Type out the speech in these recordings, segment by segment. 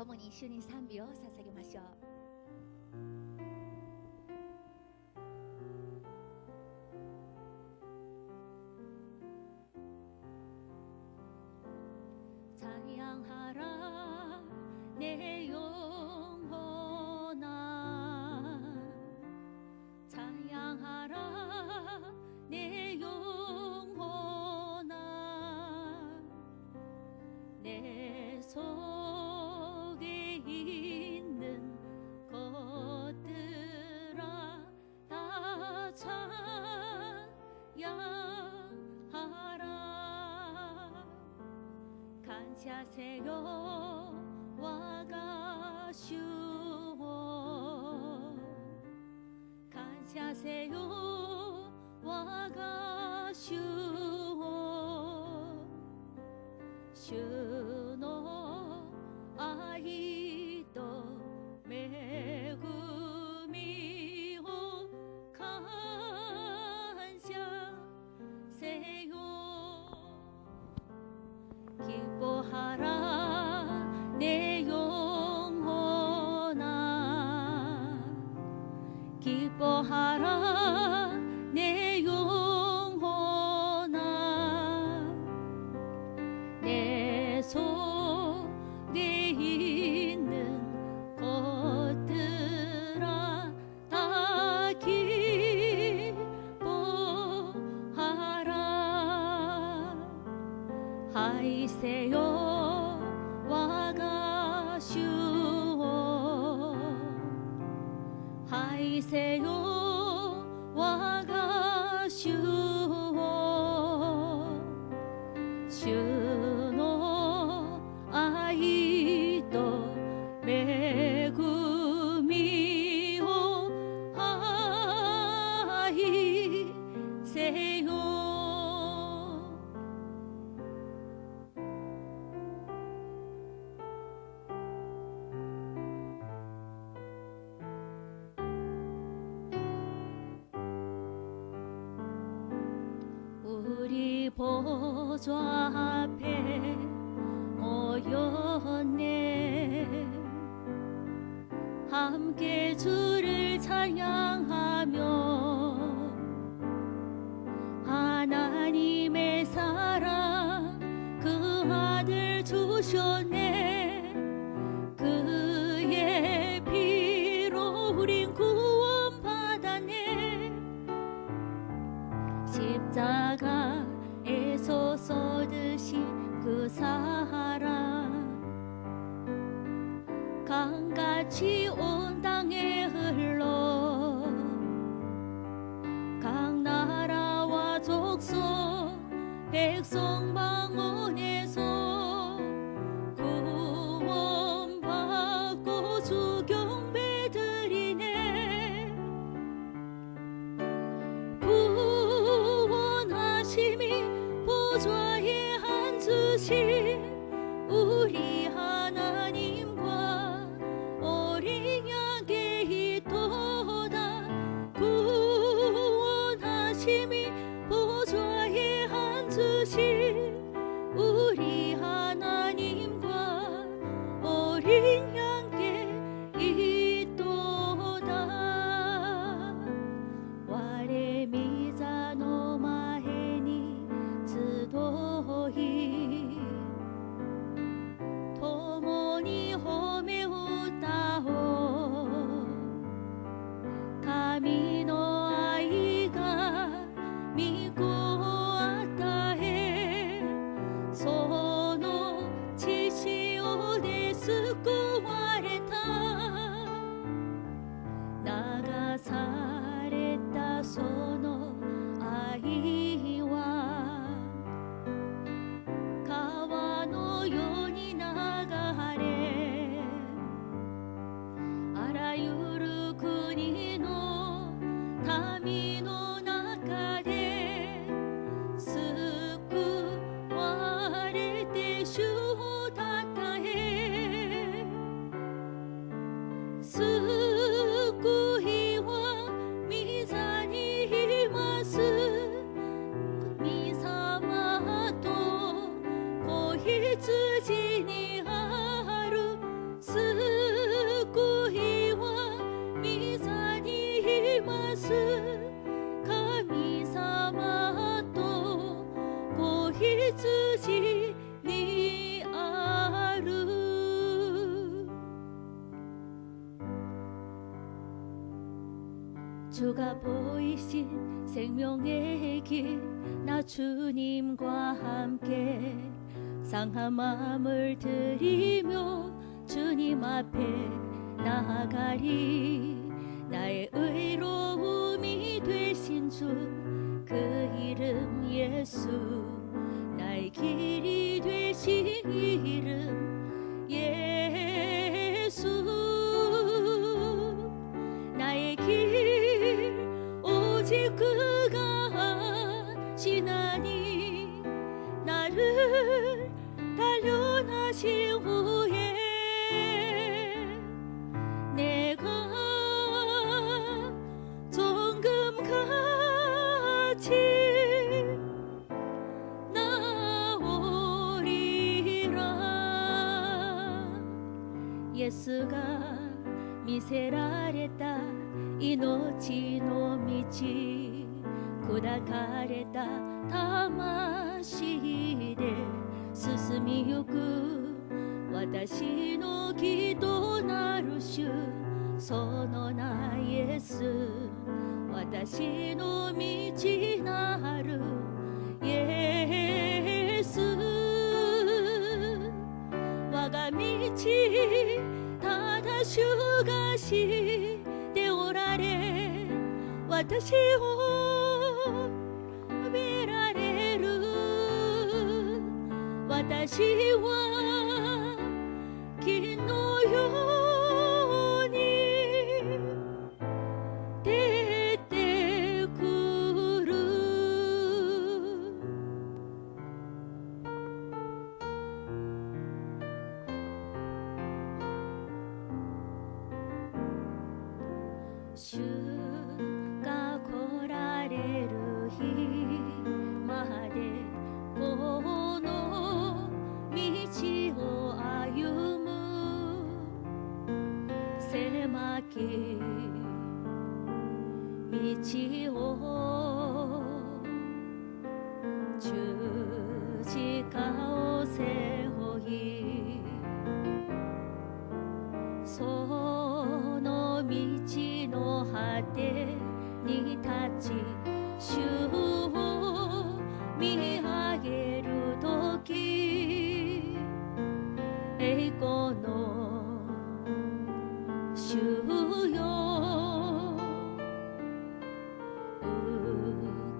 共に主に賛美を捧げましょう。찬양하라 내 영혼아, 찬양하라 내 영혼아, 내 속에 있는 것들아 다 찬양하라. 간샤세요 와가슈오, 간샤세요 와가슈오. 주노 아이도 매구미오 간샤세요. 기뻐하라 내 영혼아, 기뻐하라 내 영혼아, 내 속에 있는 것들아 다 기뻐하라. 하이세요 와가슈오, 하이세요 와가슈오. 주노 아이도 매구미오 하이세요. 우리 보좌 앞에 모였네. 함께 주를 찬양하며 하나님의 사랑 그 아들 주셨네. 그의 피로 우린 구원받았네. 십자가에서 쏟으신 그 사랑 강같이 온 땅에 흘러 각 나라와 족속 백성 방언에서 구원받고 주 경배드리네. 구원하심이 보좌에 앉으신 우리 하나님과 어린 양께 있도다. 구원하심이 보좌에 앉으신 우리 하나님과 어린 양께 있도다. 와레 미자 노마헤니 츠도히 토모니 호메우타호 가미노 아이가 미고 왔다해 소노 치시오 데스쿠 와레타 나가 사레타 소노 아이와 가와노 요니 나가레 아라유르 쿠니노 타미노 나카데 주가 보이신 생명의 길 나 주님과 함께 상한 마음을 들이며 주님 앞에 나아가리. 나의 의로움이 되신 주 그 이름 예수, 나의 길이 되신 이름 예수. 나의 길 오직 그가 하시나니 나를 단련하신 후에 내가 정금같이 나오리라. 예수가見せられた命の道、砕かれた魂で進みゆく私の義となる主、その名イエス。私の道なるイエス。我が道ただ主が知っておられ、私を見られる。私は金のように出てくる。主が来られる日までこの道を歩む。狭き道を十字架を背負い、その道の果てに立ち主を見上げるとき、栄光の主よ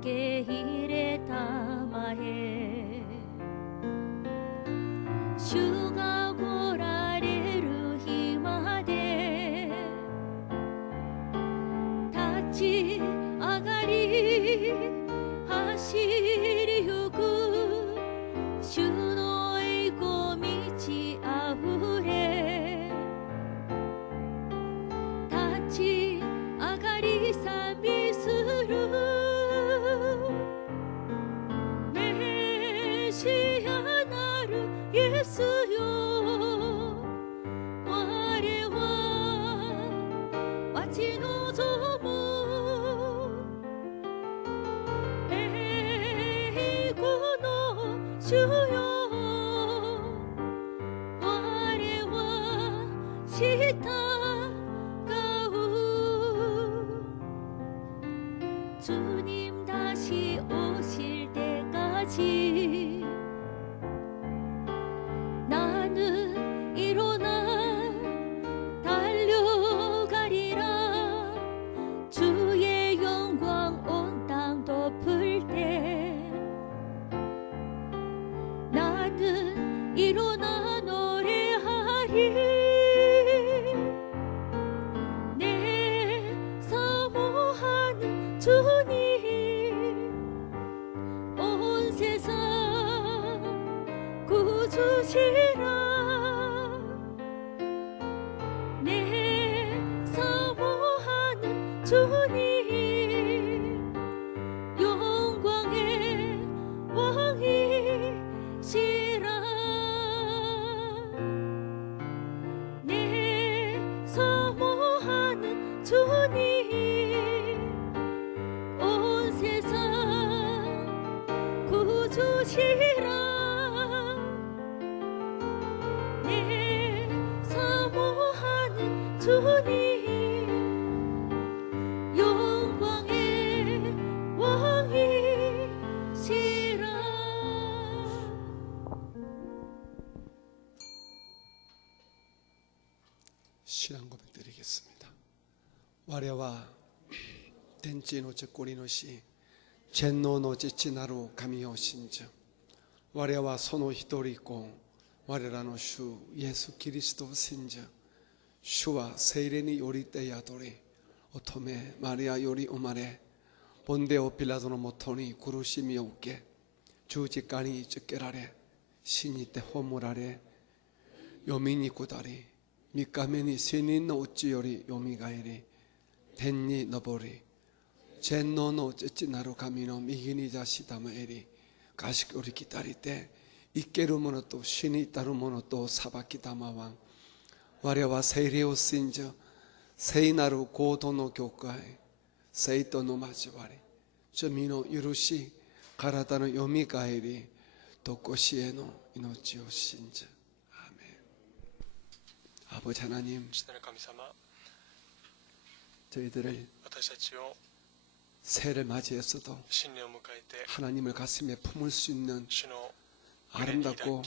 受け入れたまえ、主が来られる日まで立ち上がり走りゆく。主の栄光満ちあふれ、立ち上がり賛美する。メシアなるイエスよ、我は待ち望む。栄光の主よ、我は従う。 주님 다시 오실 때까지 나는 일어나 달려가리라. 주의 영광 온 땅 덮을 때 나는 일어나 노래하리. 내 사모하는 주님, 온 세상 구주시라. 내 사모하는 주님, 영광의 왕이시라. 내 사모하는 주님, 온 세상 구주시라. 내 사모하는 주님, 영광의 신앙 고백 드리겠습니다. 我は天地の作り主、全能の父なる神を信じ、我はその一人子、我らの主イエス・キリストを信じ、主は聖霊によりて宿り、乙女マリアより生まれ、ポンデオピラトのもとに苦しみを受け、十字架につけられ、死にて葬られ、読に下り、三日目に死人のうちよりよみがえり、天に昇り、全能の父なる神の右に座したまえり、賢り来たりて、生ける者と死に至る者と裁きたまわん。我は聖霊を信じ、聖なる行動の教会、聖との交わり、罪の許し、体のよみがえり、とこしえの命を信じ。アーメン。아버지 하나님, 저희들을 새해를 맞이했어도 하나님을 가슴에 품을 수 있는 아름답고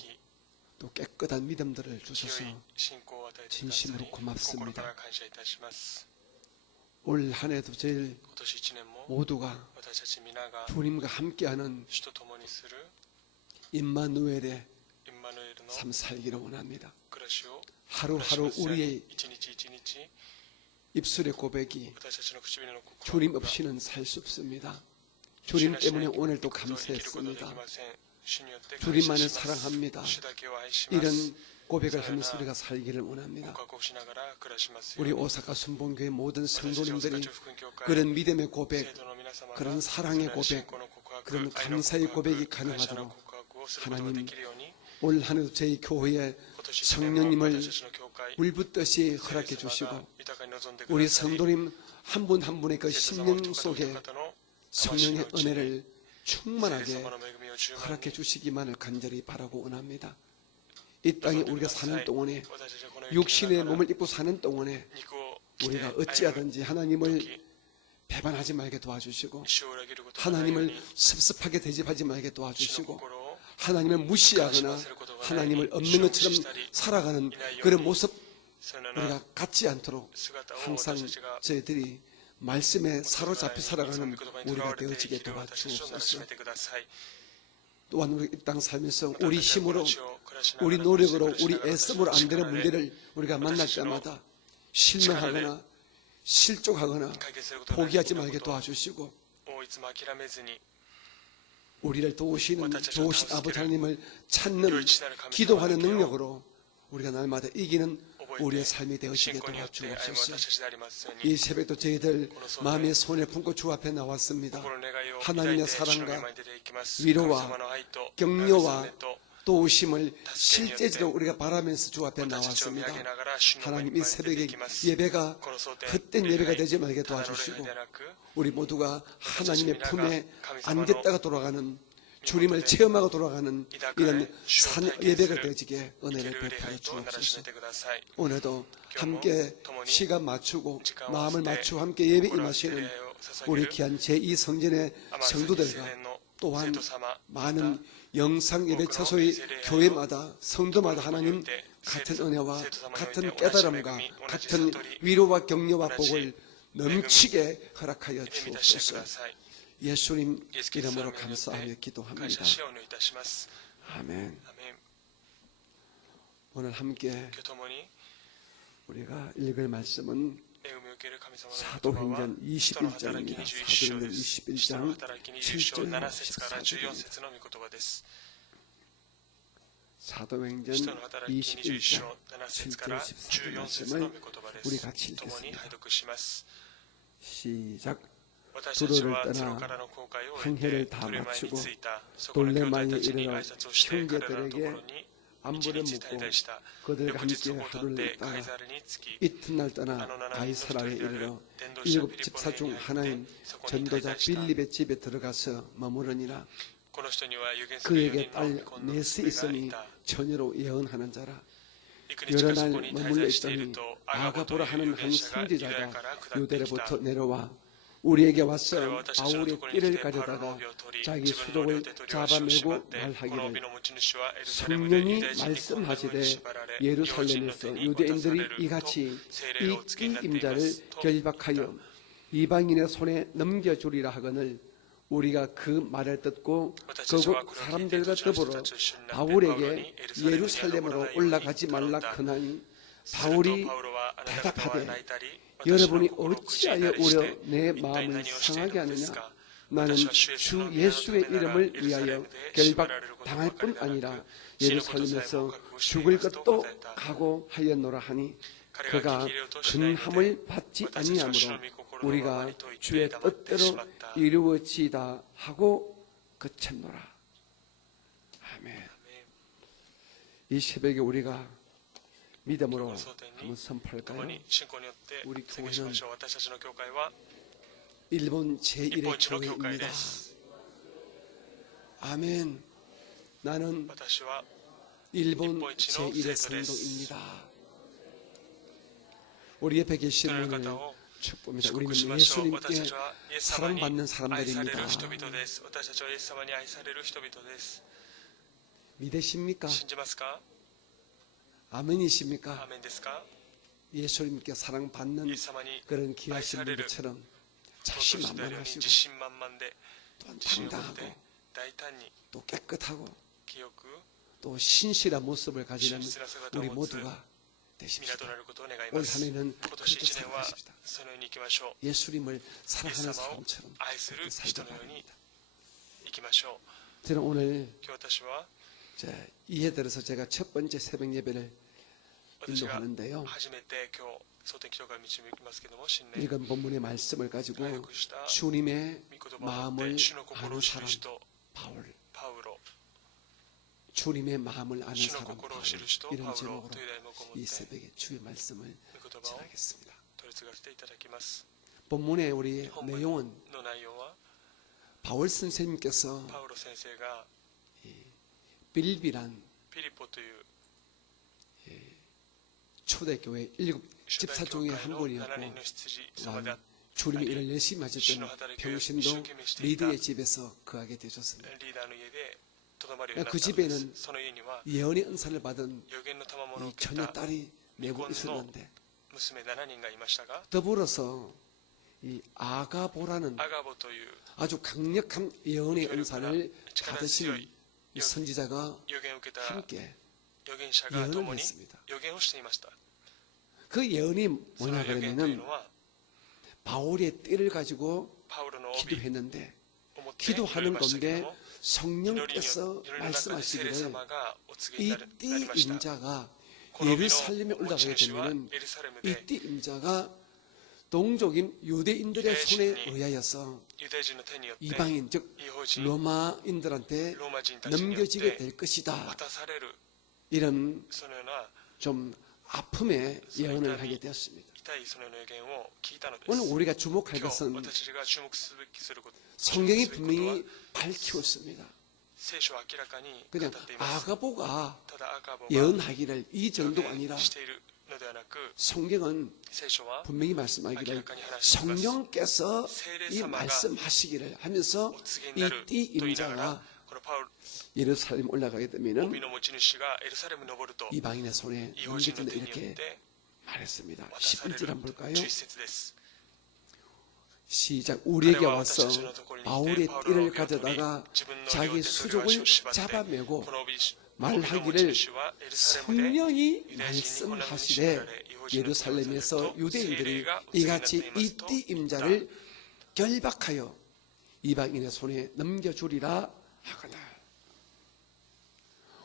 또 깨끗한 믿음들을 주셔서 진심으로 고맙습니다. 올 한 해도 저희 모두가 주님과 함께하는 임마누엘의 삶 살기를 원합니다. 하루하루 우리의 입술의 고백이 주님 없이는 살 수 없습니다. 주님 때문에 오늘도 감사했습니다. 주님만을 사랑합니다. 이런 고백을 하면서 우리가 살기를 원합니다. 우리 오사카 순봉교회 모든 성도님들이 그런 믿음의 고백, 그런 사랑의 고백, 그런 감사의 고백이 가능하도록 하나님 올 한 해도 저희 교회에 성령님을 물붓듯이 허락해 주시고 우리 성도님 한 분 한 분의 그 심령 속에 성령의 은혜를 충만하게 허락해 주시기만을 간절히 바라고 원합니다. 이 땅에 우리가 사는 동안에 육신의 몸을 입고 사는 동안에 우리가 어찌하든지 하나님을 배반하지 말게 도와주시고 하나님을 섭섭하게 대접하지 말게 도와주시고 하나님을 무시하거나 하나님을 없는 것처럼 살아가는 그런 모습 우리가 갖지 않도록 항상 저희들이 말씀에 사로잡혀 살아가는 우리가 되어지게 도와주옵소서. 또한 우리 이 땅 살면서 우리 힘으로 우리 노력으로 우리 애씀으로 안 되는 문제를 우리가 만날 때마다 실망하거나 실족하거나 포기하지 말게 도와주시고 우리를 도우시는 좋으신 아버지 하나님을 찾는 기도하는 능력으로 우리가 날마다 이기는 우리의 삶이 되어지게 도와주옵소서. 이 새벽도 저희들 마음의 손을 품고 주 앞에 나왔습니다. 하나님의 사랑과 위로와 격려와 도우심을 실제적으로 우리가 바라면서 주 앞에 나왔습니다. 하나님 이 새벽의 예배가 헛된 예배가 되지 말게 도와주시고 우리 모두가 하나님의 품에 안겼다가 돌아가는 주님을 체험하고 돌아가는 이런 예배가 되어지게 은혜를 베풀어 주옵소서. 오늘도 함께 시간 맞추고 마음을 맞추고 함께 예배 임하시는 우리 귀한 제2성전의 성도들과 또한 많은 영상 예배 처소의 교회마다 성도마다 하나님 같은 은혜와 같은 깨달음과 같은 위로와 격려와 복을 넘치게 허락하여 주옵소서. 예수님 이름으로 감사하며 기도합니다. 아멘. 오늘 함께 우리가 읽을 말씀은 사도행전 21장입니다. 사도행전 21장 7절 14절 사도행전 21장 7절 14절 말씀을 우리 같이 읽겠습니다. 시작. 두로를 떠나 항해를 다 마치고 돌레마에 이르러 형제들에게 안부를 묻고 그들과 함께 하루를 있다가 이튿날 떠나 가이사라에 이르러 7 집사 중 하나인 전도자 빌립의 집에 들어가서 머무르니라. 그에게 딸 넷이 있으니 처녀로 예언하는 자라. 여러 날 머물러 있더니 아가보라 하는 한 선지자가 유대로부터 내려와 우리에게 와서 바울의 띠를 가져다가 자기 수족을 잡아매고 말하기를 성령이 말씀하시되 예루살렘에서 유대인들이 이같이 이 띠 임자를 결박하여 이방인의 손에 넘겨주리라 하거늘 우리가 그 말을 듣고 거국 사람들과 더불어 바울에게 예루살렘으로 올라가지 말라 크나니 바울이 대답하되 여러분이 어찌하여 오려 내 마음을 상하게 하느냐 나는 주 예수의 이름을 위하여 결박당할 뿐 아니라 예루살렘에서 죽을 것도 각오하였노라 하니 그가 근함을 받지 아니하므로 우리가 주의 뜻대로 이루어지다 하고 그쳤노라. 아멘. 이 새벽에 우리가 믿음으로 한번 선포할까요? 우리 교회는 일본 제1의 교회입니다. 아멘. 나는 일본 제1의 성도입니다. 우리 옆에 계신 분을 축복합니다. 우리는 예수님께 사랑받는 사람들입니다. 믿으십니까? 아멘이십니까? 예수님께 사랑받는 그런 귀하신 분들처럼 자신만만하시고 또 당당하고 또 깨끗하고 또 신실한 모습을 가지는 우리 모두가 되십시다. 올 한 해는 그렇게 살아가십시다. 예수님을 사랑하는 사람처럼 그렇게 살도록 합니다. 저는 오늘 이해 들어서 제가 첫 번째 새벽 예배를 인도하는데요. 읽은 본문의 말씀을 가지고 주님의 마음을 아는 사람 바울, 주님의 마음을 아는 사람 바울, 이런 제목으로 이 새벽에 주의 말씀을 전하겠습니다. 본문의 우리 내용은 바울 선생님께서 빌립이란 초대교회 7 집사 중에 한 분이었고 또한 주님의 일을 열심히 하셨던 평신도 리드의 집에서 거하게 되셨습니다. 그 집에는 예언의 은사를 받은 이 처녀 딸이 매고 있었는데 더불어서 이 아가보라는 아주 강력한 예언의 은사를 받으신 이 선지자가 함께 예언을 했습니다. 그 예언이 뭐냐 그러면은 바울의 띠를 가지고 기도했는데 기도하는 건데 성령께서 말씀하시기를 이 띠 임자가 예루살렘에 올라가게 되면 이 띠 임자가 동족인 유대인들의 손에 의하여서 이방인 즉 로마인들한테 넘겨지게 될 것이다. 이런 좀 아픔의 예언을 하게 되었습니다. 오늘 우리가 주목할 것은 성경이 분명히 밝히었습니다. 그냥 아가보가 예언하기를 이 정도가 아니라 성경은 분명히 말씀하기를 성령께서 이 말씀하시기를 하면서 이 띠 임자가 예루살렘 올라가게 되면 이방인의 손에 넘겨진다 이렇게 말했습니다. 11절 한번 볼까요? 시작. 우리에게 와서 바울의 띠를 가져다가 자기 수족을 잡아매고 말하기를 성령이 말씀하시되 예루살렘에서 유대인들이 이같이 이 띠 임자를 결박하여 이방인의 손에 넘겨주리라 하거늘.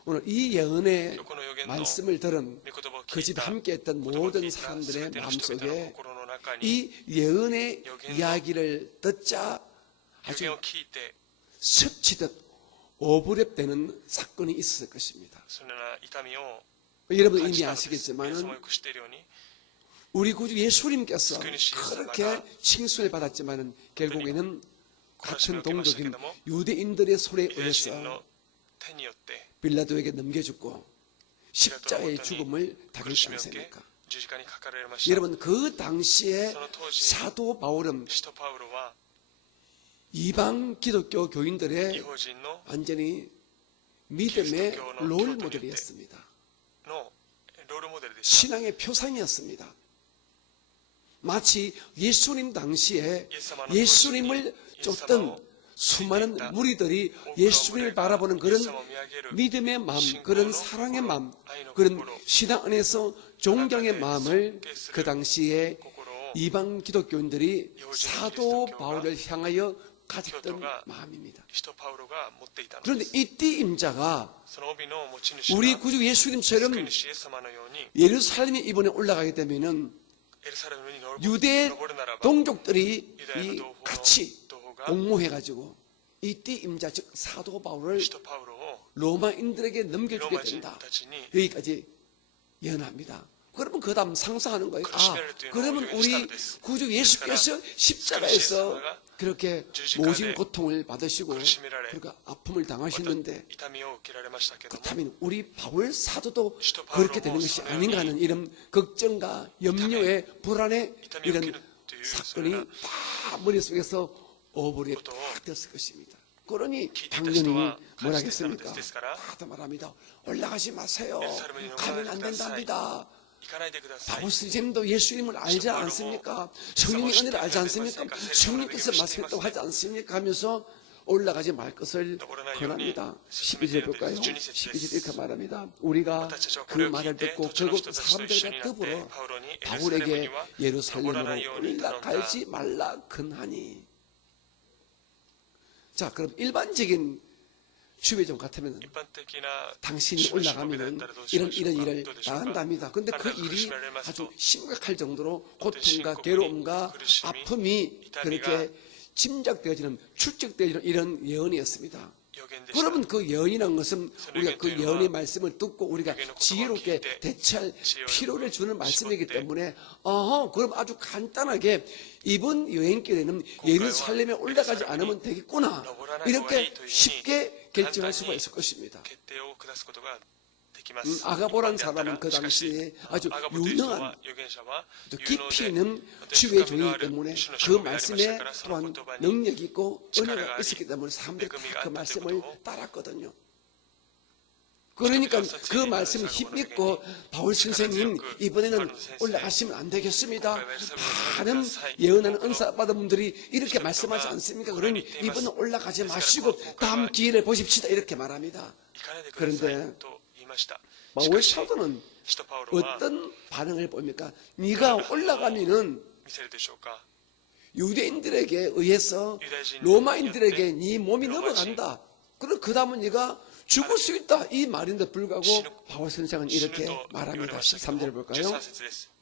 오늘 이 예언의 말씀을 들은 그 집에 함께했던 모든 사람들의 마음속에 이 예언의 이야기를 듣자 아주 스치듯 오버랩되는 사건이 있었을 것입니다. 여러분 이미 아시겠지만 우리 구주 예수님께서 그렇게 칭송을 받았지만 결국에는 같은 동족인 유대인들의 손에 의해서 빌라도에게 넘겨주고 십자가의 죽음을 당했지 않습니까? 여러분 그 당시에 사도 바울은 이방 기독교 교인들의 완전히 믿음의 롤 모델이었습니다. 신앙의 표상이었습니다. 마치 예수님 당시에 예수님을 쫓던 수많은 무리들이 예수님을 바라보는 그런 믿음의 마음, 그런 사랑의 마음, 그런 신앙 안에서 존경의 마음을 그 당시에 이방 기독교인들이 사도 바울을 향하여 가졌던 마음입니다. 그런데 이띠 임자가 우리 구주 예수님처럼 예루살렘에 이번에 올라가게 되면은 유대 동족들이 같이 공모해가지고 이띠 임자 즉 사도 바울을 로마인들에게 넘겨주게 된다. 여기까지 예언합니다. 그러면 그 다음 상상하는 거예요. 그러면 우리 구주 예수께서 십자가에서 그렇게 모진 고통을 받으시고 그러니까 아픔을 당하셨는데 그렇다면 우리 바울 사도도 그렇게 되는 것이 아닌가 하는 이런 걱정과 염려에 불안에 이런 사건이 다 머릿속에서 오버랩 딱 됐을 것입니다. 그러니 당연히 뭐라 하겠습니까? 다들 말합니다. 올라가지 마세요. 가면 안 된답니다. 바울 선생님도 예수님을 알지 않습니까? 성령의 은혜를 알지 않습니까? 성령께서 말씀했다고 하지 않습니까? 하면서 올라가지 말 것을 권합니다. 12절 볼까요? 12절 이렇게 말합니다. 우리가 그 말을 듣고 결국 사람들과 더불어 바울에게 예루살렘으로 올라가지 말라 근하니. 자, 그럼 일반적인 주의점 같으면 당신이 올라가면 이런 일을 당한답니다. 그런데 그 일이 아주 심각할 정도로 고통과 괴로움과 아픔이 그렇게 짐작되어지는 추측되어지는 이런 예언이었습니다. 그러면 그 예언이라는 것은 우리가 그 예언의 말씀을 듣고 우리가 지혜롭게 대처할 필요를 주는 말씀이기 때문에 그럼 아주 간단하게 이번 여행길에는 예루살렘에 올라가지 않으면 되겠구나 이렇게 쉽게 결정할 수가 있을 것입니다. 아가보라는 사람은 그 당시에 아주 유능한 깊이 있는 주의 종이기 때문에 그 말씀에 또한 능력이 있고 은혜가 있었기 때문에 사람들이 다 그 말씀을 따랐거든요. 그러니까 그 말씀을 힘입고 바울 선생님 이번에는 올라가시면 안 되겠습니다. 많은 예언하는 은사 받은 분들이 이렇게 말씀하지 않습니까? 그러니 이번은 올라가지 마시고 다음 기회를 보십시다 이렇게 말합니다. 그런데 바울 사도는 어떤 반응을 보입니까? 네가 올라가면은 유대인들에게 의해서 로마인들에게 네 몸이 넘어간다. 그럼 그 다음은 네가 죽을 수 있다. 이 말인데 불구하고 바울 선생은 이렇게 말합니다. 13절 볼까요?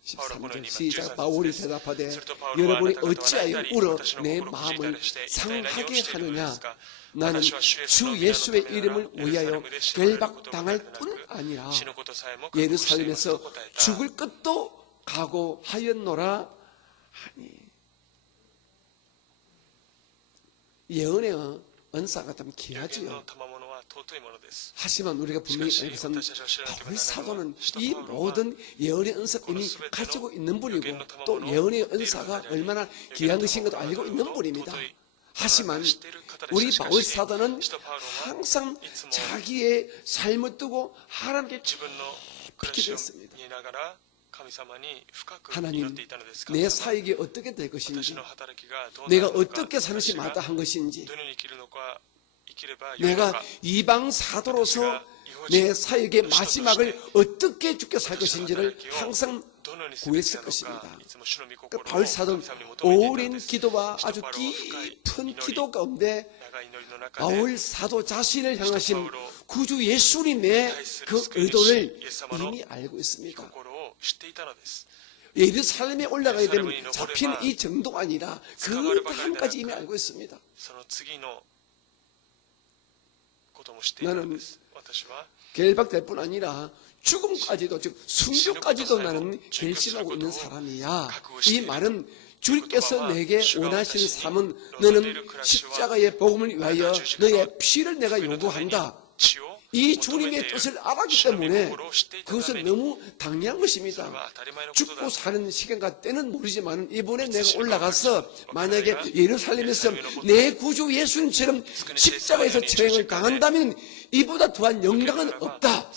13절 시작. 바울이 대답하되 여러분이 어찌하여 울어 내 마음을 상하게 하느냐. 나는 주 예수의 이름을 위하여 결박당할 뿐 아니라 예루살렘에서 죽을 것도 각오하였노라 하니. 예언의 은사가 좀 귀하지요. 하지만 우리가 분명히 알는 것은 바울 사도는 이 모든 예언의 은사를 이미 가지고 있는 분이고 또 예언의 은사가 얼마나 귀한 것인 것도 알고 있는 분입니다. 하지만 우리 바울 사도는 항상 자기의 삶을 두고 하나님께 깊이 기도했습니다. 하나님, 내 사역이 어떻게 될 것인지, 내가 어떻게 사는 것이 마땅한 것인지, 내가 이방 사도로서 내 사역의 마지막을 어떻게 죽게 살 것인지를 항상 구했을 것입니다. 그 바울 사도는 오랜 기도와 아주 깊은 기도 가운데 바울 사도 자신을 향하신 구주 예수님의 그 의도를 이미 알고 있습니다. 예루살렘에 올라가야 되면 잡히는 이 정도가 아니라 그 다음까지 이미 알고 있습니다. 나는 결박될 뿐 아니라 죽음까지도 즉 순교까지도 나는 결심하고 있는 사람이야. 이 말은 주님께서 내게 원하시는 삶은 너는 십자가의 복음을 위하여 너의 피를 내가 요구한다. 이 주님의 뜻을 알았기 때문에 그것은 너무 당연한 것입니다. 죽고 사는 시간과 때는 모르지만 이번에 내가 올라가서 만약에 예루살렘에서 내 구주 예수님처럼 십자가에서 처형을 당한다면 이보다 더한 영광은 없다.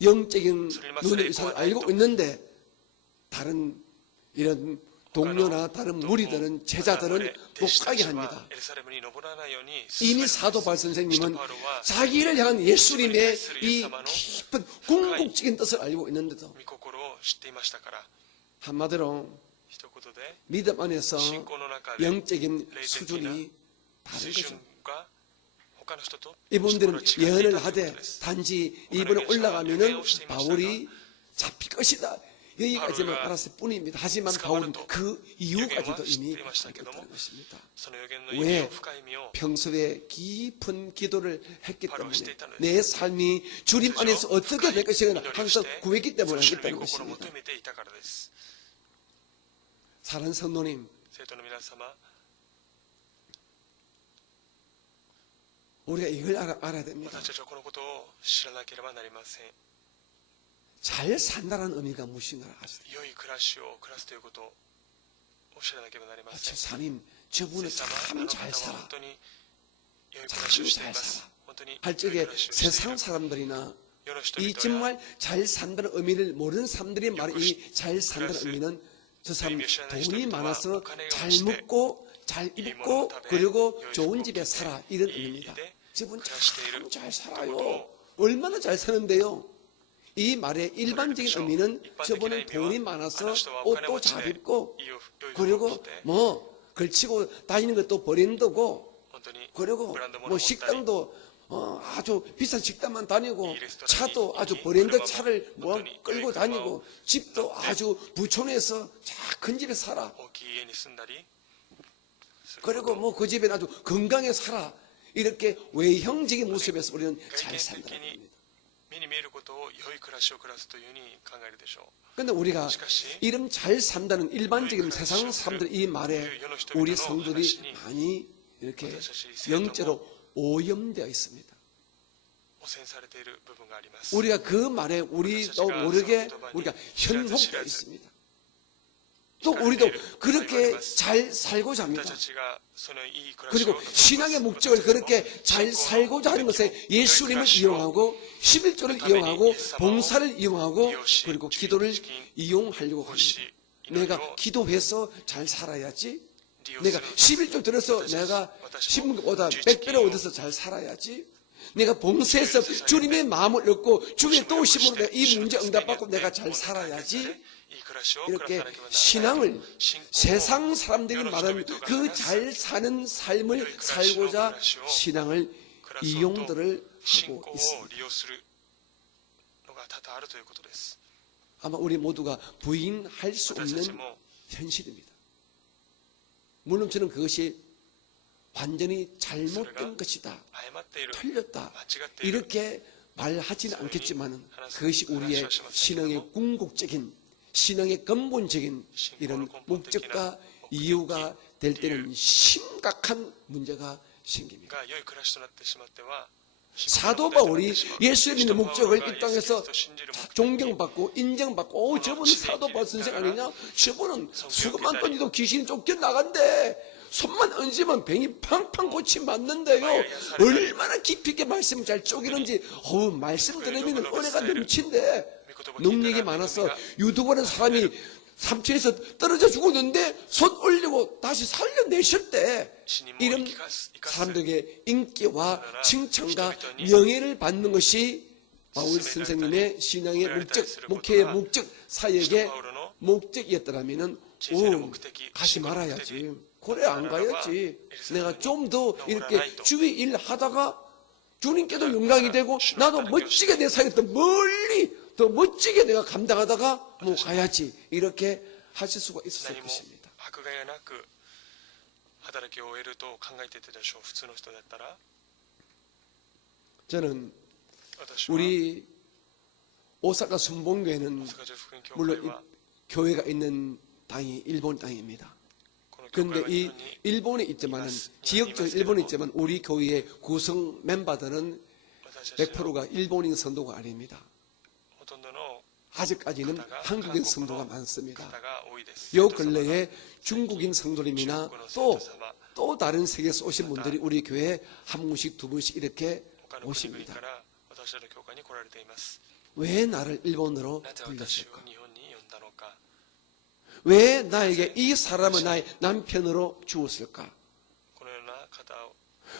영적인 눈의 의사를 알고 있는데 다른 이런 동료나 다른 무리들은 제자들은 못 가게 합니다. 이미 사도 바울 선생님은 자기를 향한 예수님의 이 깊은 궁극적인 뜻을 알고 있는데도 한마디로 믿음 안에서 영적인 수준이 다른 거죠. 이분들은 예언을 하되 단지 이번에 올라가면은 바울이 잡힐 것이다. 여기까지만 알았을 뿐입니다. 하지만 바울은 그 이유까지도 이미 알겠다는 것입니다. 왜? 평소에 깊은 기도를 했기 때문에 내 삶이 주님 안에서 어떻게 될 것인가 항상 구했기 때문에 알겠다는 것입니다. 사랑하는 성도님, 우리가 이걸 알아야 됩니다. 잘 산다는 의미가 무엇인가 아시죠? 집사님, 저분은 참 잘 살아. 참 잘 살아. 할 적에 세상 사람들이나 이 정말 잘 산다는 의미를 모르는 사람들이 말해 이 잘 산다는 의미는 저 사람 돈이 많아서 잘 먹고 잘 입고 그리고 좋은 집에 살아 이런 의미입니다. 저분 참 잘 살아요. 얼마나 잘 사는데요. 이 말의 일반적인 의미는 저분은 돈이 많아서 옷도 잘 입고 그리고 뭐 걸치고 다니는 것도 브랜드고 그리고 뭐 식당도 아주 비싼 식당만 다니고 차도 아주 브랜드 차를 뭐 끌고 다니고 집도 아주 부촌에서 큰 집에 살아. 그리고 뭐 그 집에 아주 건강에 살아. 이렇게 외형적인 모습에서 우리는 잘 산다는 겁니다. 그런데 우리가 이런 잘 산다는 일반적인 세상 사람들 이 말에 우리 성도들이 많이 이렇게 영적으로 오염되어 있습니다. 우리가 그 말에 우리도 모르게 우리가 현혹되어 있습니다. 또 우리도 그렇게 잘 살고자 합니다. 그리고 신앙의 목적을 그렇게 잘 살고자 하는 것에 예수님을 이용하고 11조를 이용하고 봉사를 이용하고 그리고 기도를 이용하려고 합니다. 내가 기도해서 잘 살아야지. 내가 11조 들어서 내가 신문보다 100배를 얻어서 잘 살아야지. 내가 봉사해서 주님의 마음을 얻고 주님의 도우심으로 내가 이 문제 응답받고 내가 잘 살아야지. 이렇게 신앙을 세상 사람들이 말하는 그 잘 사는 삶을 살고자 신앙을 이용들을 하고 있습니다. 아마 우리 모두가 부인할 수 없는 현실입니다. 물론 저는 그것이 완전히 잘못된 것이다, 틀렸다 이렇게 말하지는 않겠지만 그것이 우리의 신앙의 궁극적인 신앙의 근본적인 이런 목적과 이유가 될 때는 심각한 문제가 생깁니다. 사도 바울이 예수님의 목적을 이 땅에서 존경받고 인정받고 저분은 사도 바울 선생 아니냐? 저분은 수금만 던지도 귀신이 쫓겨나간대. 손만 얹으면 병이 팡팡 고침 맞는데요. 얼마나 깊이 있게 말씀을 잘 쪼개는지 말씀 들으면 은혜가 넘친데 능력이 많아서 유튜브라는 사람이 삼천에서 떨어져 죽었는데 손 올리고 다시 살려내셨대. 이런 사람들에게 인기와 칭찬과 명예를 받는 것이 바울 선생님의 신앙의 목적, 목회의 목적, 사역의 목적이었더라면 가지 말아야지. 그래 안 가야지. 내가 좀 더 이렇게 주위 일 하다가 주님께도 영광이 되고 나도 멋지게 내 사역을 더 멀리 더 멋지게 내가 감당하다가 뭐 가야지. 이렇게 하실 수가 있었을 것입니다. 저는 우리 오사카 순봉교회는 물론 이 교회가 있는 땅이 일본 땅입니다. 그런데 이 일본에 있지만 지역적으로 일본에 있지만 우리 교회의 구성 멤버들은 100%가 일본인 성도가 아닙니다. 아직까지는 한국인 성도가 많습니다. 요 근래에 중국인 성도님이나 또 다른 세계에서 오신 분들이 우리 교회에 한 분씩 두 분씩 이렇게 오십니다. 왜 나를 일본으로 불렀을까? 왜 나에게 이 사람을 나의 남편으로 주었을까?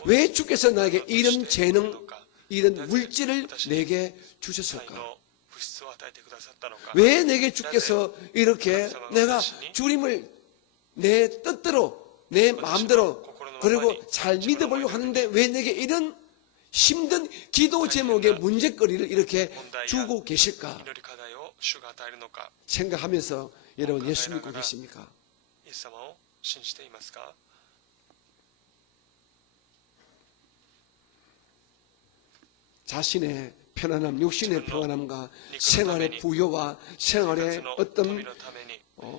왜 주께서 나에게 이런 재능, 이런 물질을 내게 주셨을까? 왜 내게 주께서 이렇게 내가 주님을 내 뜻대로, 내 마음대로, 그리고 잘 믿어보려고 하는데 왜 내게 이런 힘든 기도 제목의 문제거리를 이렇게 주고 계실까? 생각하면서 여러분 예수 믿고 계십니까? 자신의 편안함, 육신의 평안함과 생활의 부여와 생활의 어떤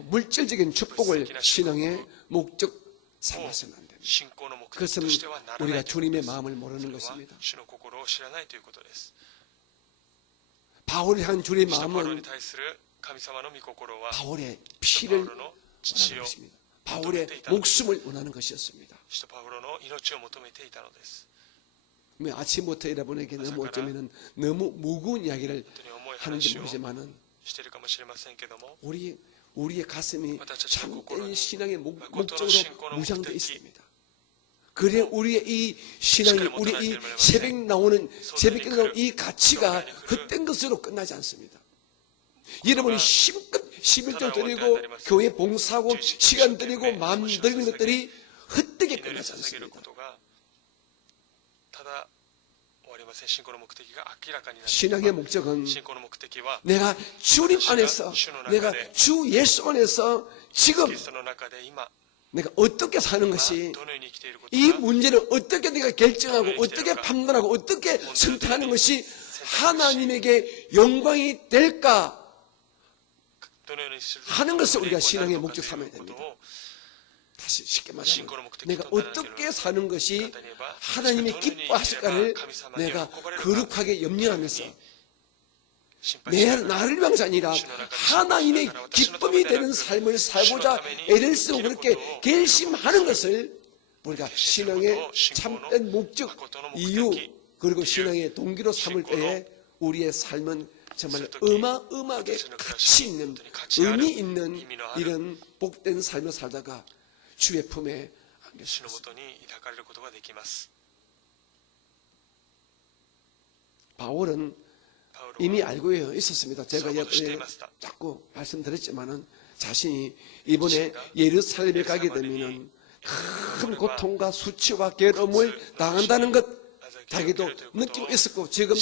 물질적인 축복을 신앙의 목적 삼아서는 안 됩니다. 그것은 우리가 주님의 마음을 모르는 것입니다. 바울이 한 주님의 마음은 바울의 피를 원하는 것입니다. 바울의 목숨을 원하는 것이었습니다. 아침부터 여러분에게 너무 어쩌면 너무 무거운 이야기를 하는지 모르지만은 우리의 가슴이 참된 신앙의 목적으로 무장되어 있습니다. 그래 우리의 이 신앙이 우리의 이 새벽에 나오는 이 가치가 헛된 것으로 끝나지 않습니다. 여러분이 힘껏 11조 드리고 교회 봉사하고 시간 드리고 마음 드리는 것들이 헛되게 끝나지 않습니다. 신앙의 목적은 내가 주님 안에서, 내가 주 예수 안에서 지금 내가 어떻게 사는 것이, 이 문제를 어떻게 내가 결정하고 어떻게 판단하고 어떻게 선택하는 것이 하나님에게 영광이 될까 하는 것을 우리가 신앙의 목적 삼아야 됩니다. 다시 쉽게 말하면 내가 어떻게 사는 것이 하나님이 기뻐하실까를 내가 거룩하게 염려하면서 나를 위한것이 아니라 하나님의 기쁨이 되는 삶을 살고자 애를 쓰고 그렇게 결심하는 것을 우리가 신앙의 참된 목적, 이유, 그리고 신앙의 동기로 삼을 때에 우리의 삶은 정말 어마어마하게 가치 있는, 의미 있는 이런 복된 삶을 살다가 주의 품에 안겼습니다. 바울은 이미 알고 있었습니다. 제가 자꾸 말씀드렸지만은 자신이 이번에 예루살렘에 가게 되면은 큰 고통과 수치와 괴로움을 당한다는 것 자기도 느끼고 있었고 지금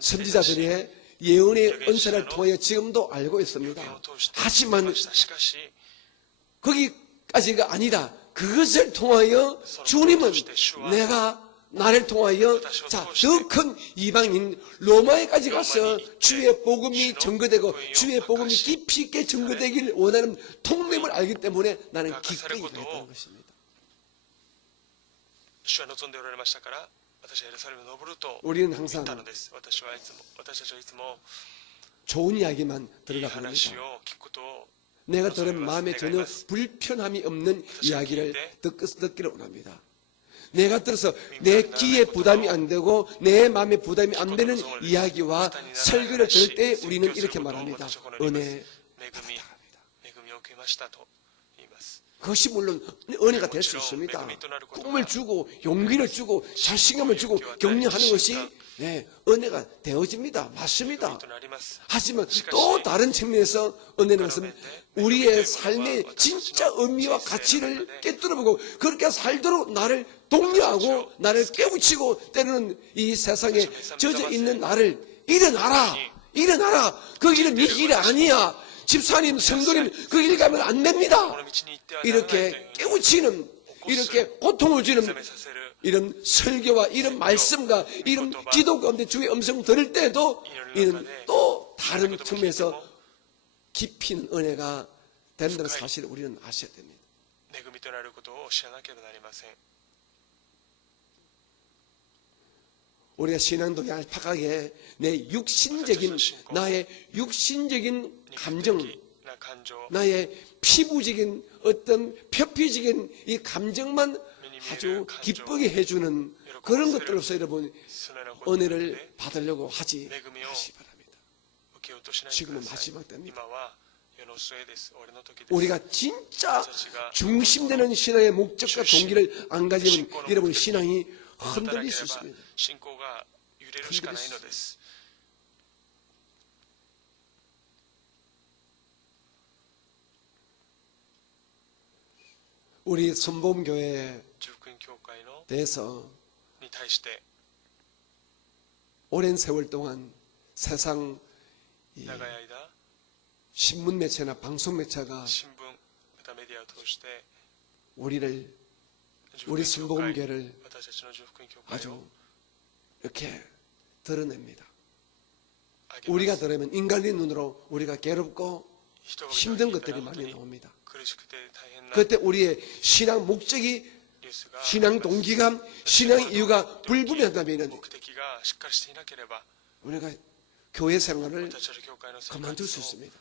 선지자들의 예언의 은사를 통하여 지금도 알고 있습니다. 하지만 거기까지가 아니라 그것을 통하여 주님은 나를 통하여 더 큰 이방인 로마에까지 가서 주의 복음이 전거되고 주의 복음이 깊이 있게 전거되기를 원하는 통념을 알기 때문에 나는 기꺼이 그랬다는 것입니다. 우리는 항상 좋은 이야기만 들으려고 합니다. 내가 들은 마음에 전혀 불편함이 없는 이야기를 듣기를 원합니다. 내가 들어서 내 귀에 부담이 안 되고 내 마음에 부담이 안 되는 이야기와 설교를 들을 때 우리는 이렇게 말합니다. 은혜 받았다 합니다. 그것이 물론 은혜가 될 수 있습니다. 꿈을 주고 용기를 주고 자신감을 주고 격려하는 것이 은혜가 되어집니다. 맞습니다. 하지만 또 다른 측면에서 은혜는 것은 우리의 삶의 진짜 의미와 가치를 깨뜨려보고 그렇게 살도록 나를 독려하고 나를 깨우치고 때로는 이 세상에 젖어 있는 나를 일어나라. 그 길은 네 길이 아니야. 집사님, 성도님, 그 길 가면 안 됩니다. 이렇게 깨우치는, 이렇게 고통을 주는 이런 설교와 이런 말씀과 이런 기도 가운데 주의 음성 들을 때도 이는 또 다른 측면에서 깊이 있는 은혜가 된다는 사실을 우리는 아셔야 됩니다. 우리가 신앙독의 알파각에 내 육신적인 나의 육신적인 감정, 나의 피부적인 어떤 표피적인 이 감정만 아주 기쁘게 해주는 그런 것들로서 여러분 은혜를 받으려고 하지 마시기 바랍니다. 지금은 마지막 때입니다. 우리가 진짜 중심되는 신앙의 목적과 동기를 안 가지면 여러분 신앙이 흔들릴 수 있습니다. 우리 선봉교회에 대해서 오랜 세월 동안 세상 신문 매체나 방송 매체가 우리 선봉교회를 아주 이렇게 드러냅니다. 우리가 드러내면 인간의 눈으로 우리가 괴롭고 힘든 것들이 많이 나옵니다. 그때 우리의 신앙 목적이, 신앙 동기가, 신앙 이유가 불분명하다면 우리가 교회 생활을 그만둘 수 있습니다.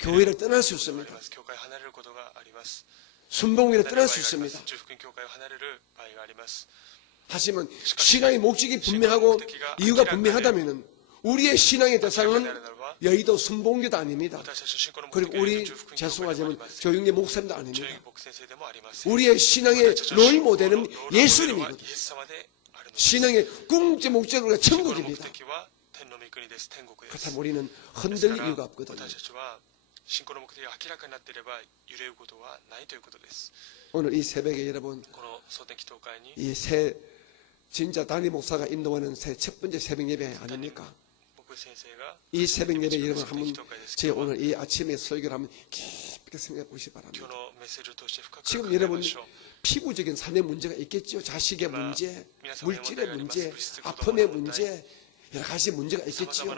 교회를 떠날 수 있습니다. 순복음을 떠날 수 있습니다. 하지만 신앙의 목적이 분명하고 이유가 분명하다면 우리의 신앙의 대상은 여의도 순복음교도 아닙니다. 그리고 우리 죄송하지만 조영래 목사님도 아닙니다. 우리의 신앙의 롤 모델은 예수님이거든요. 신앙의 궁극적 목적은 천국입니다. 그렇다면 우리는 흔들릴 이유가 없거든요. 오늘 이 새벽에 여러분 이 새 진짜 담임 목사가 인도하는 첫 번째 새벽 예배 아닙니까? 이 새벽 예배 여러분 한번 제 오늘 이 아침에 설교를 한번 깊게 생각해 보시기 바랍니다. 지금 여러분 피부적인 삶의 문제가 있겠죠. 자식의 문제, 물질의 문제, 아픔의 문제, 여러 가지 문제가 있겠지요.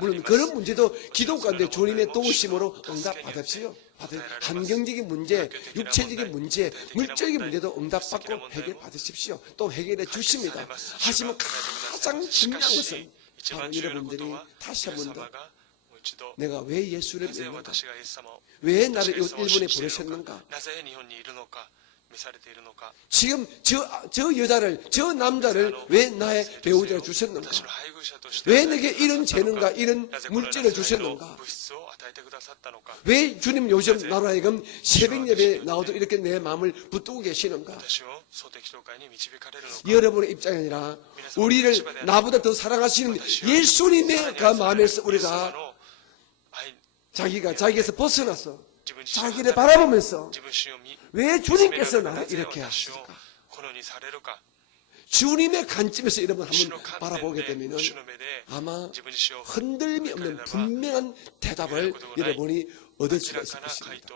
물론 그런 문제도 기도 가운데 주님의 도우심으로 응답 받으십시오. 환경적인 문제, 육체적인 문제, 물질적인 문제도 응답받고 해결 받으십시오. 또 해결해 주십니다. 하지만 가장 중요한 것은 바로 여러분들이 다시 한 번 더 내가 왜 예수를 믿는가? 왜 나를 일본에 부르셨는가? 지금 저 여자를, 저 남자를 왜 나의 배우자로 주셨는가? 왜 내게 이런 재능과 이런 물질을 주셨는가? 왜 주님 요즘 나로 하여금 새벽 예배에 나오도 이렇게 내 마음을 붙들고 계시는가? 여러분의 입장이 아니라 우리를 나보다 더 사랑하시는 예수님의 그 마음에서 우리가 자기에서 벗어나서 자기를 바라보면서 왜 주님께서 나를 이렇게 하실까? 주님의 관점에서 여러분 한번 바라보게 되면 아마 흔들림이 없는 분명한 대답을 여러분이 얻을 수가 있을 것입니다.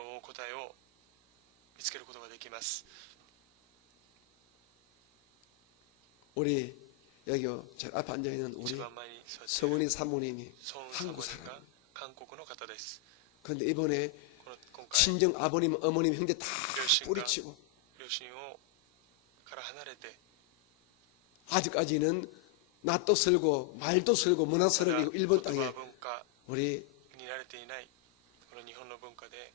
우리 여기 저 앞에 앉아있는 우리 서원희 사모님이 한국 사람. 그런데 이번에 친정 아버님, 어머님, 형제 다 뿌리치고 아직까지는 낯도 설고 말도 설고 문화스러운 일본 땅에 우리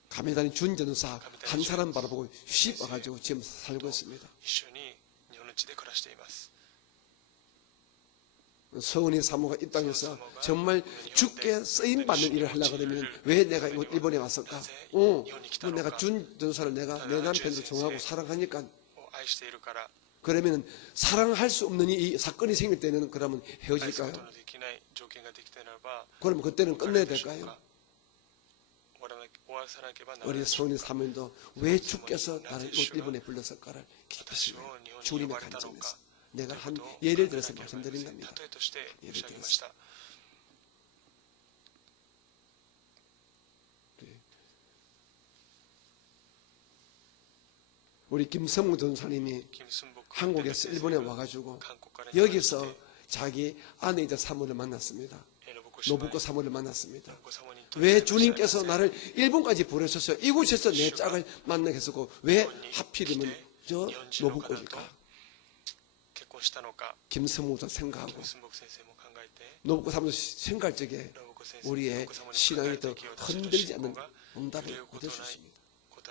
가메다니 준 전사 한 사람 바라보고 씹어가지고 지금 살고 있습니다. 서은이 사모가 이 땅에서 정말 주께 쓰임받는 일을 하려고 하면 왜 내가 일본에 왔을까? 내가 준 전사를 내가 내 남편도 정하고 사랑하니까. 그러면 사랑할 수 없는 이 사건이 생길 때는 그러면 헤어질까요? 그럼 그때는 끝내야 될까요? 우리 서은이 사모님도 왜 주께서 나를 일본에 불렀을까를 깊이 주님의 관점에서 내가 한 예를 들어서 말씀드린 겁니다. 예를 들어서 우리 김성무 전사님이 한국에서 일본에 와가지고 여기서 자기 아내이자 사모를 만났습니다. 노부코 사모를 만났습니다. 왜 주님께서 나를 일본까지 보내셨어요? 이곳에서 내 짝을 만나게 했었고 왜 하필이면 저 노부코일까? 김성무도 생각하고 노부코 사무도 생각할 적에 우리의 신앙이 더 흔들리지 않는 응답을 얻을 수 있습니다.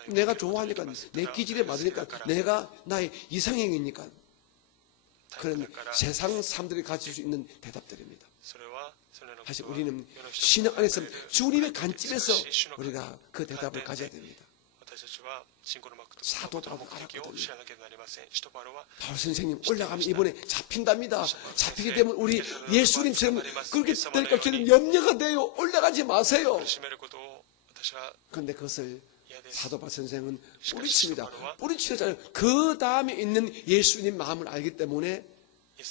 내가 좋아하니까, 내 기질에 맞으니까, 내가 나의 이상형이니까, 그런 세상 사람들이 가질 수 있는 대답들입니다. 사실 우리는 신앙 안에서 주님의 관점에서 우리가 그 대답을 가져야 됩니다. 사도도 알았거든요. 바울 선생님 올라가면 이번에 잡힌답니다. 잡히게 되면 우리 예수님처럼 그렇게 될까 저는 염려가 돼요. 올라가지 마세요. 그런데 그것을 사도 바울 선생은 뿌리칩니다. 뿌리치잖아요. 그 다음에 있는 예수님 마음을 알기 때문에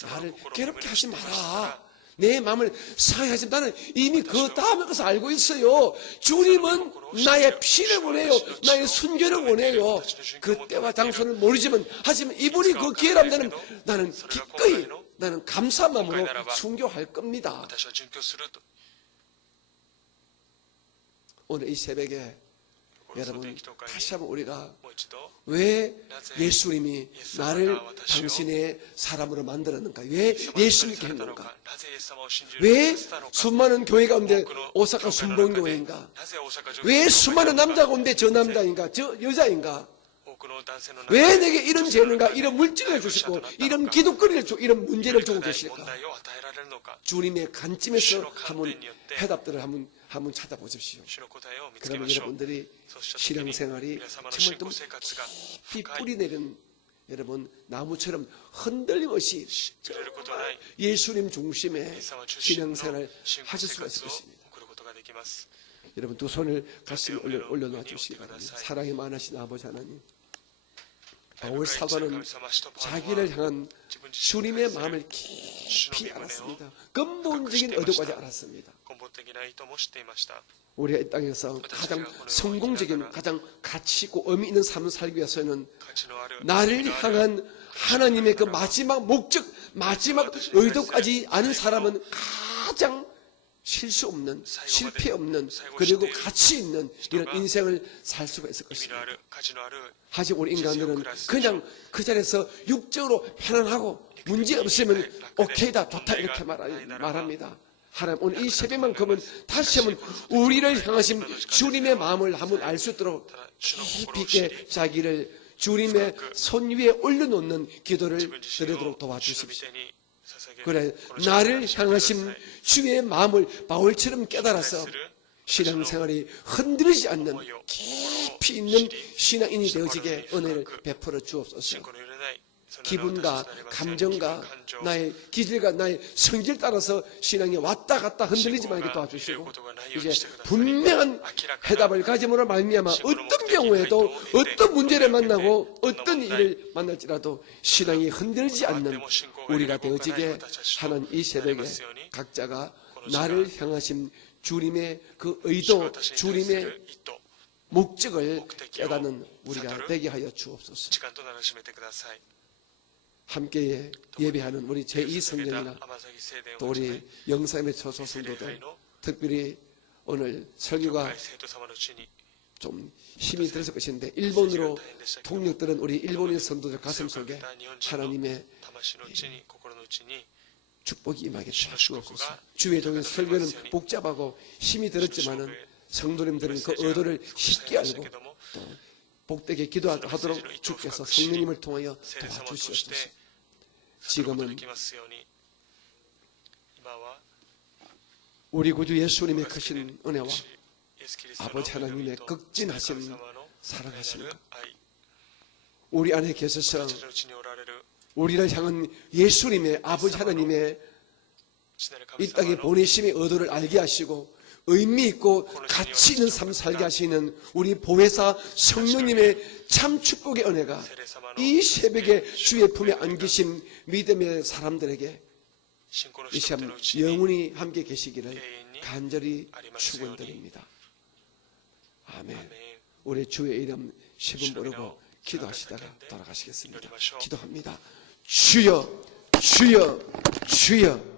나를 괴롭게 하지 마라. 내 마음을 상하지 마라. 나는 이미 그 다음에 것을 알고 있어요. 주님은 나의 피를 원해요. 나의 순교를 원해요. 그 때와 장소는 모르지만, 하지만 이분이 그 기회라면 나는 기꺼이, 나는 감사한 마음으로 순교할 겁니다. 오늘 이 새벽에 여러분, 다시 한번 우리가 왜 예수님이 나를 당신의 사람으로 만들었는가? 왜 예수 믿게 했는가? 왜 수많은 교회 가운데 오사카 순복음교회인가? 왜 수많은 남자가 온데 저 남자인가? 저 여자인가? 왜 내게 이런 죄는가? 이런 물질을 주시고 이런 기독거리를 주고 이런 문제를 주고 계실까? 주님의 관점에서 한번 해답들을 한번 찾아보십시오. 그러면 여러분들이 신앙생활이 정말 좀 깊이 뿌리내린 여러분 나무처럼 흔들림 없이 정말 예수님 중심의 신앙생활을 하실 수가 있을 것입니다. 여러분 두 손을 가슴에 올려놔 주시기 바랍니다. 사랑이 많으신 아버지 하나님, 바울 사도는 자기를 향한 주님의 마음을 깊이 알았습니다. 근본적인 의도까지 알았습니다. 우리가 이 땅에서 가장 성공적인, 가장 가치 있고 의미 있는 삶을 살기 위해서는 나를 향한 하나님의 그 마지막 목적, 마지막 의도까지 아는 사람은 가장 실수 없는, 실패 없는, 그리고 가치 있는 이런 인생을 살 수가 있을 것입니다. 하지만 우리 인간들은 그냥 그 자리에서 육적으로 편안하고 문제 없으면 오케이다, 좋다 이렇게 말합니다. 하나님 오늘 이 새벽만큼은 다시 한번 우리를 향하신 주님의 마음을 한번 알 수 있도록 깊이 있게 자기를 주님의 손 위에 올려놓는 기도를 드리도록 도와주십시오. 그래, 나를 향하신 주의 마음을 바울처럼 깨달아서 신앙생활이 흔들리지 않는 깊이 있는 신앙인이 되어지게 은혜를 베풀어 주옵소서. 기분과 감정과 나의 기질과 나의 성질 따라서 신앙이 왔다 갔다 흔들리지 말게 도와주시고, 이제 분명한 해답을 가짐으로 말미암아 어떤 경우에도 어떤 문제를 만나고 어떤 일을 만날지라도 신앙이 흔들리지 않는 우리가 되어지게 하는 이 새벽에 각자가 나를 향하신 주님의 그 의도, 주님의 목적을 깨닫는 우리가 되게 하여 주옵소서. 함께 예배하는 우리 제2성령이나 또 우리 영상의 초소 성도들, 특별히 오늘 설교가 좀 힘이 들었을 것인데 일본으로 통역들은 우리 일본인 성도들 가슴 속에 하나님의 축복이 임하게 주옵소서. 주의 종의 설교는 복잡하고 힘이 들었지만은 성도님들은 그 의도를 쉽게 알고 또 복되게 기도하도록 주께서 성령님을 통하여 도와주시옵소서. 지금은 우리 구주 예수님의 크신 은혜와 아버지 하나님의 극진하신 사랑하심과 우리 안에 계셔서 우리를 향한 예수님의 아버지 하나님의 이 땅에 보내심의 의도를 알게 하시고 의미 있고 가치 있는 삶을 살게 하시는 우리 보혜사 성령님의 참 축복의 은혜가 이 새벽에 주의 품에 안기신 믿음의 사람들에게 이 시간 영원히 함께 계시기를 간절히 축원드립니다. 아멘. 우리 주의 이름 10분 부르고 기도하시다가 돌아가시겠습니다. 기도합니다. 주여, 주여, 주여.